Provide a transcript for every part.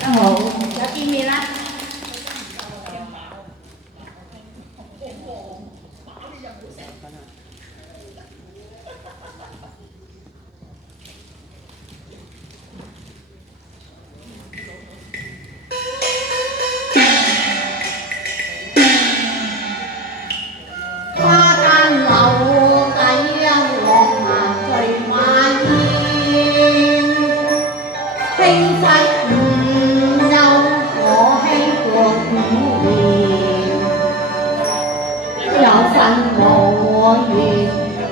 大家好，又見面啦！花間柳底音樂下最晚煙，輕忽五休可輕過五年，有份無緣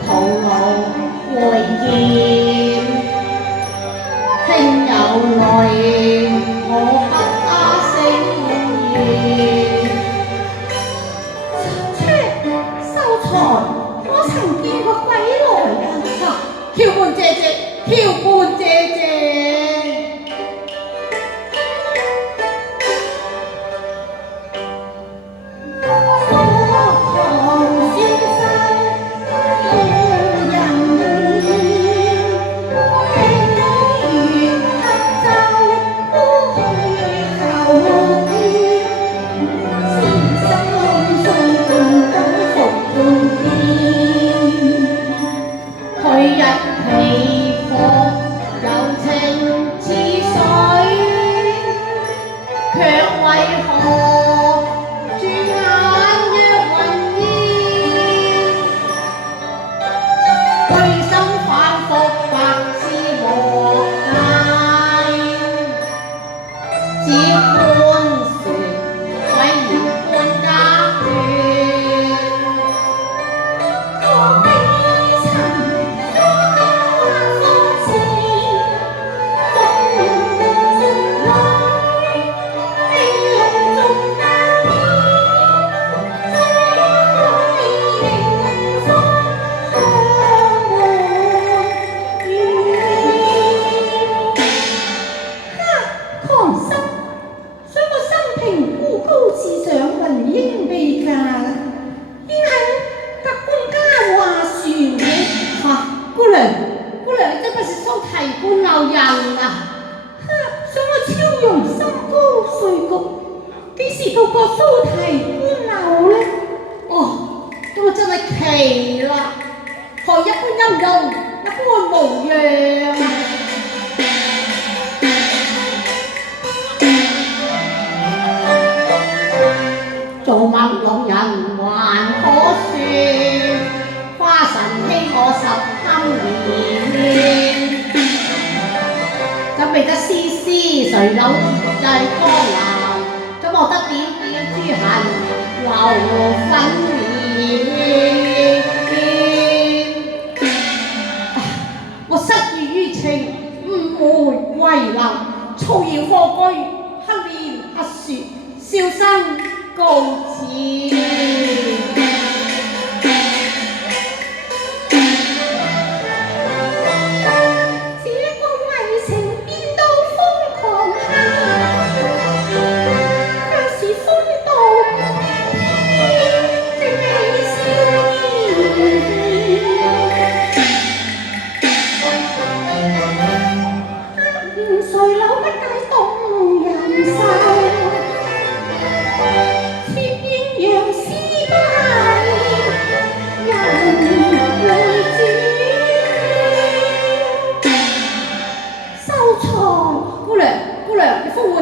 徒勞會見，輕有淚我不打聲言。我曾見過鬼來啊！橋伴姐姐，橋伴姐姐。課堂先生無人願，聽完黑晝烏去後天，先生送半燈復半天。去日皮膚柔情似水，卻為何轉眼若雲煙？虛心反覆百思和解，只觀船毀而觀家斷。我未曾做麥路人還可説，花神欺我十堪年。怎未得絲絲垂柳在江南，怎莫得點點朱痕留粉面。我失意於情，誤會遺留，操搖科居，黑面黑雪，笑生告辭。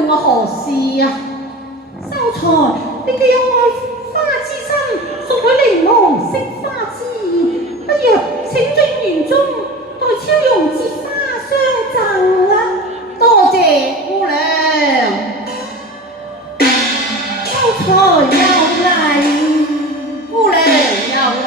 我何事啊？秀才，你既有愛花之心，屬許檸檬惜花之意，不如請進園中，待超容節花相贈啦。多謝姑娘。秀才有禮，姑娘有禮。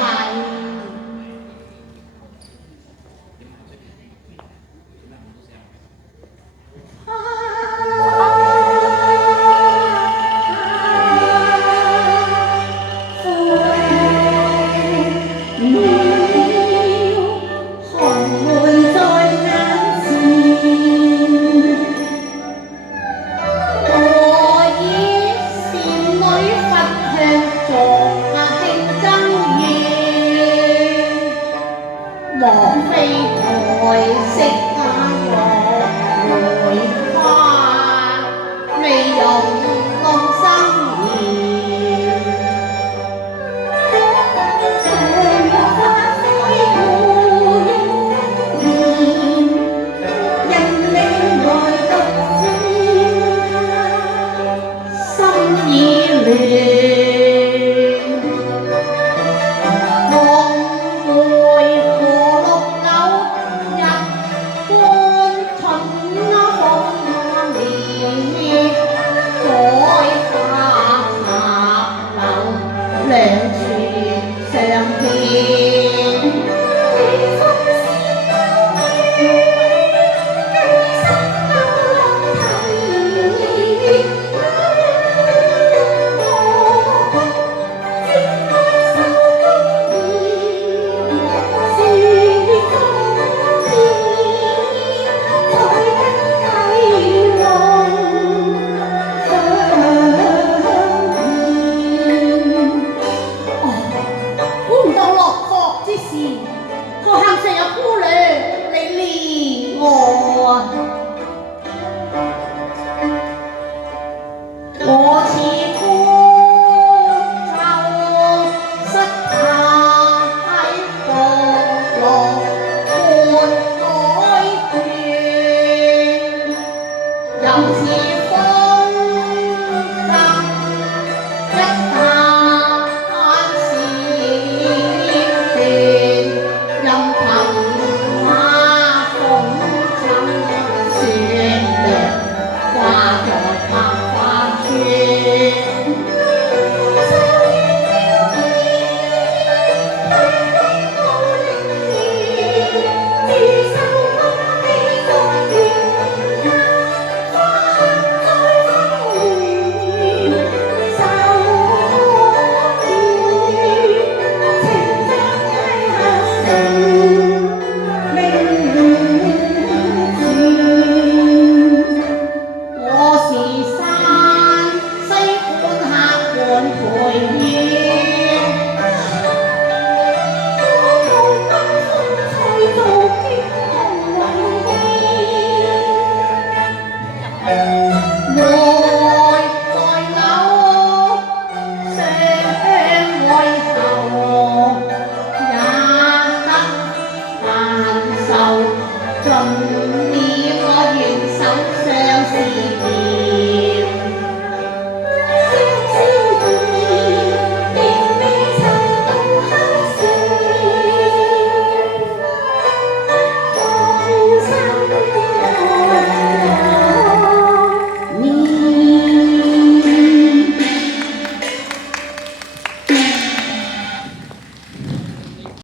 我